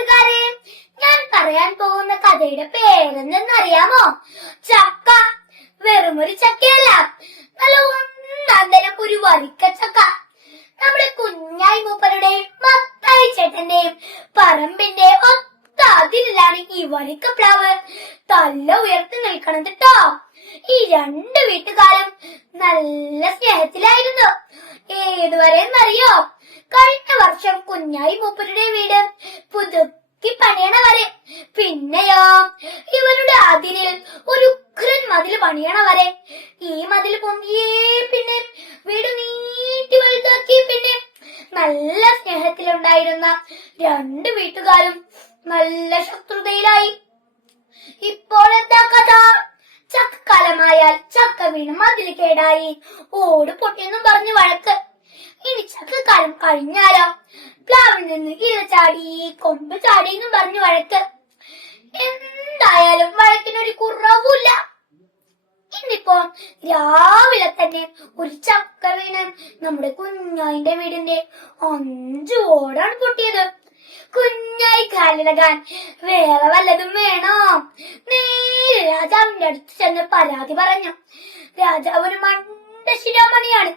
കൂട്ടുകാരെ, ഞാൻ പറയാൻ പോകുന്ന കഥയുടെ പേരെന്തെന്നറിയാമോ? ചക്ക. വെറുമൊരു ചക്കയല്ല, നല്ല ഒന്നാന്തരം ഒരു വരിക്കച്ചക്ക. നമ്മുടെ കുഞ്ഞായി മൂപ്പരുടെയും മത്തായി ചേട്ടന്റെയും പറമ്പിന്റെ ഒത്ത അതിരിലാണ് ഈ വരിക്കപ്ലാവ് തല്ല ഉയർത്തി നിൽക്കണത് ട്ടോ. ഈ രണ്ട് വീട്ടുകാരും നല്ല സ്നേഹത്തിലായിരുന്നു. ഏതുവരെന്നറിയോ? കഴിഞ്ഞ വർഷം കുഞ്ഞായി മൂപ്പരുടെ വീട് പുതുക്കി പണിയണ വരെ. പിന്നെയോ ഇവരുടെ അതിരിൽ ഒരു ഉഗ്രൻ മതിൽ പണിയണ വരെ. ഈ മതിൽ പൊങ്ങിയേ പിന്നെ വീട് നീട്ടി വലുതാക്കി. പിന്നെ നല്ല സ്നേഹത്തിലുണ്ടായിരുന്ന രണ്ട് വീട്ടുകാരും നല്ല ശത്രുതയിലായി. ഇപ്പോഴെന്താ കഥ? ചക്കക്കാലമായാൽ ചക്ക വീണ് മതിൽ കേടായി, ഓട് പൊട്ടിയെന്നും പറഞ്ഞു വഴക്ക്. ഇനി ചക്കക്കാലം കഴിഞ്ഞാലോ പ്ലാവിൽ നിന്ന് ഇല ചാടി, കൊമ്പ് ചാടി എന്നും പറഞ്ഞു വഴക്ക്. എന്തായാലും വഴക്കിനൊരു കുറവുമില്ല. ഇന്നിപ്പോ രാവിലെ തന്നെ ഒരു ചക്ക വീണ് നമ്മുടെ കുഞ്ഞായിന്റെ വീടിന്റെ 5 ഓടാണ് പൊട്ടിയത്. കുഞ്ഞായി കാലിളകാൻ വേറെ വല്ലതും വേണോ? നേരെ രാജാവിന്റെ അടുത്ത് ചെന്ന് പരാതി പറഞ്ഞു. രാജാവ് ഒരു മണ്ട ശിരോമണിയാണ്.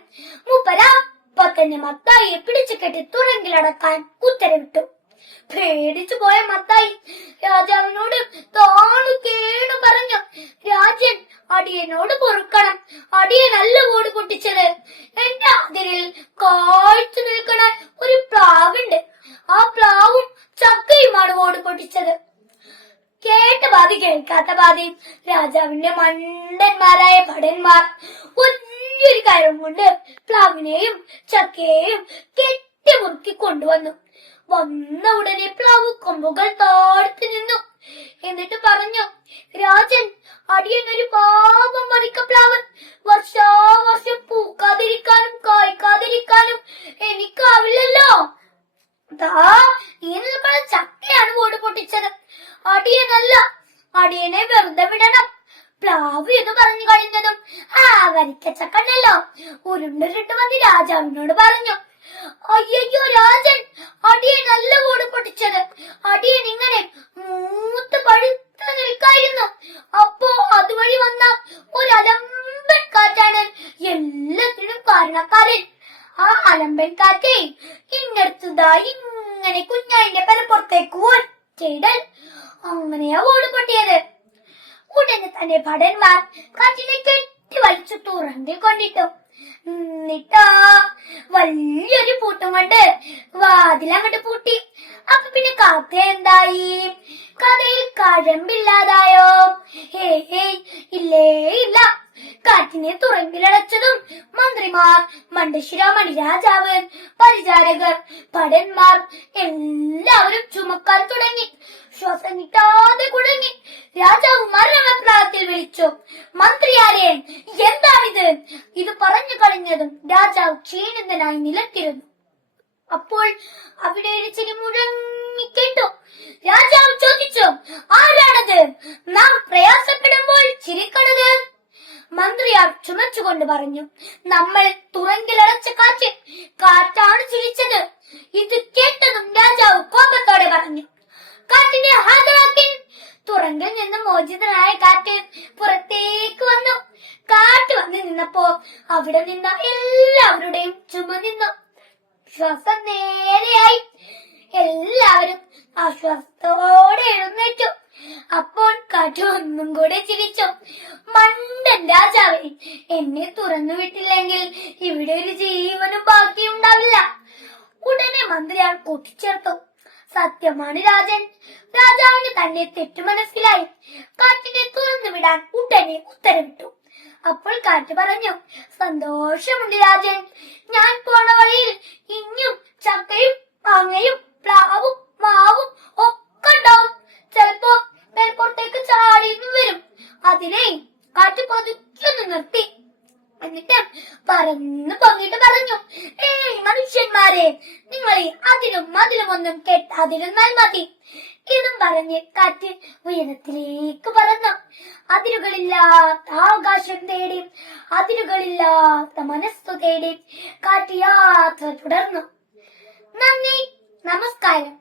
മൂപ്പരാ അപ്പൊ തന്നെ മത്തായിയെ പിടിച്ചു കെട്ടി തുറങ്കിലടക്കാൻ ഉത്തരവിട്ടു. പേടിച്ചു പോയ മത്തായി രാജാവിനോട് താണു കേണു പറഞ്ഞു, രാജൻ, അടിയനോട് പൊറുക്കണം. അടിയനല്ല ഓട് പൊട്ടിച്ചത്. എന്റെ അതിരിൽ കാഴ്ച നിൽക്കണ ഒരു പ്ലാവുണ്ട്. ആ പ്ലാവും ചക്കയുമാണ് ഓട് പൊട്ടിച്ചത്. കേട്ട പാതി കേൾക്കാത്ത പാതി രാജാവിന്റെ മണ്ടന്മാരായ ഭടന്മാർ വലിയൊരു കയറും കൊണ്ട് പ്ലാവിനെയും ചക്കയെയും കെട്ടിമുറുക്കി കൊണ്ടുവന്നു. വന്ന ഉടനെ പ്ലാവ് കൊമ്പുകൾ താഴ്ത്തി നിന്നു. എന്നിട്ട് പറഞ്ഞു, രാജൻ, അടിയനൊരു പാപം വരിക്കപ്ലാവ്. വർഷാവർഷം പൂക്കാതിരിക്കാനും കായ്ക്കാതിരിക്കാനും എനിക്കാവില്ലല്ലോ. ഈ നിൽക്കുന്ന ചക്കയാണ് ഓട് പൊട്ടിച്ചത്. അടിയനല്ല. അടിയനെ വെറുതെ വിടണം. പ്ലാവ് എന്ന് പറഞ്ഞു കഴിഞ്ഞതും വരിക്കച്ചക്ക ഉണ്ടല്ലോ ഉരുണ്ടുരുട്ട് വന്ന് രാജാവിനോട് പറഞ്ഞു, അയ്യോ രാജൻ, അടിയൻ നല്ല ഓട് പൊട്ടിച്ചത്. അടിയൻ ഇങ്ങനെ മൂത്ത് പഴുത്ത് നിൽക്കായിരുന്നു. അപ്പോ അതുവഴി വന്ന ഒരു അലമ്പൻ കാറ്റാണ് എല്ലാത്തിനും കാരണക്കാരൻ. ആ അലമ്പൻ കാറ്റേ ഇങ്ങടുത്തതാ ഇങ്ങനെ കുഞ്ഞായിന്റെ പെരപ്പുറത്തേക്ക് ഒറ്റയിടൽ. അങ്ങനെയാ ഓട് പൊട്ടിയത്. ഉടനെ തന്നെ ഭടന്മാർ കാറ്റിനെ കെട്ടി വലിച്ചു തുറങ്കിൽ കൊണ്ടിട്ടു. എന്നിട്ടാ വലിയൊരു പൂട്ടും കൊണ്ട് വാതിലങ്ങോട്ട് പൂട്ടി. അപ്പൊ പിന്നെ കഥ എന്തായി? കഥയിൽ കഴമ്പില്ലാതായോ? ഇല്ലേ ഇല്ല. കാറ്റിനെ തുറങ്കിലടച്ചതും മന്ത്രിമാർ, മണ്ടശിരോമണി രാജാവ്, പരിചാരകർ, ഭടന്മാർ എല്ലാവരും ചുമക്കാൻ തുടങ്ങി. ശ്വാസം കിട്ടാതെ കുഴങ്ങി. രാജാവ് മരണപ്രായത്തിൽ വിളിച്ചു, മന്ത്രിയാരെ, എന്താണിത്? ഇത് പറഞ്ഞു കളഞ്ഞതും രാജാവ് ക്ഷീണിതനായി നിലത്തിരുന്നു. അപ്പോൾ അവിടെ ഒരു ചിരി മുഴങ്ങിക്കേട്ടു. രാജാവ് ചോദിച്ചു, ആരാണത് നാം പ്രയാസപ്പെടുമ്പോൾ ചിരിക്കണത്? മന്ത്രിയാർ ചുമച്ചുകൊണ്ട് പറഞ്ഞു, നമ്മൾ തുറങ്കിലടച്ച കാറ്റാണ് ചിരിച്ചത്. ഇത് കേട്ടതും രാജാവ് കോപത്തോടെ പറഞ്ഞു, കാറ്റിനെ ഹാജരാക്കി. തുറങ്കിൽ നിന്ന് മോചിതനായ കാറ്റ് പുറത്തേക്ക് വന്നു. കാറ്റ് വന്നു നിന്നപ്പോ അവിടെ നിന്ന എല്ലാവരുടെയും ചുമ നിന്നു. ശ്വാസം നേരെയായി. എല്ലാവരും ആശ്വാസത്തോടെ എഴുന്നേറ്റു. അപ്പോൾ കാറ്റ് ഒന്നും കൂടെ ചിരിച്ചു. മണ്ടൻ രാജാവേ, എന്നെ തുറന്നു വിട്ടില്ലെങ്കിൽ ഇവിടെ ഒരു ജീവനും ബാക്കിയുണ്ടാവില്ല. ഉടനെ മന്ത്രിയാൾ കൂട്ടിച്ചേർത്തു, സത്യമാണ് രാജൻ. രാജാവിന് തന്നെ തെറ്റു മനസ്സിലായി. കാറ്റിനെ തുറന്നു വിടാൻ ഉടനെ ഉത്തരവിട്ടു. അപ്പോൾ കാറ്റ് പറഞ്ഞു, സന്തോഷമുണ്ട് രാജൻ. ഞാൻ പോണ വഴിയിൽ ഇഞ്ഞും ചക്കയും മാങ്ങയും പ്ലാവും മാവും ഒക്കെ ഉണ്ടാവും. ചിലപ്പോ മേൽപ്പുറത്തേക്ക് ചാടിയും വരും. അതിനെ കാറ്റ് പതുക്കൊന്ന് നിർത്തി. എന്നിട്ട് പറന്ന് പൊങ്ങിട്ട് പറഞ്ഞു, മനുഷ്യന്മാരെ, നിങ്ങൾ അതിലും ഒന്നും കെട്ടാതിരുന്നാൽ മതി. ഇതും പറഞ്ഞ് കാറ്റ് ഉയരത്തിലേക്ക് പറന്നു. അതിരുകളില്ലാത്ത ആകാശം തേടി, അതിരുകളില്ലാത്ത മനസ്സു തേടി കാറ്റ് യാത്ര തുടർന്നു. നന്ദി, നമസ്കാരം.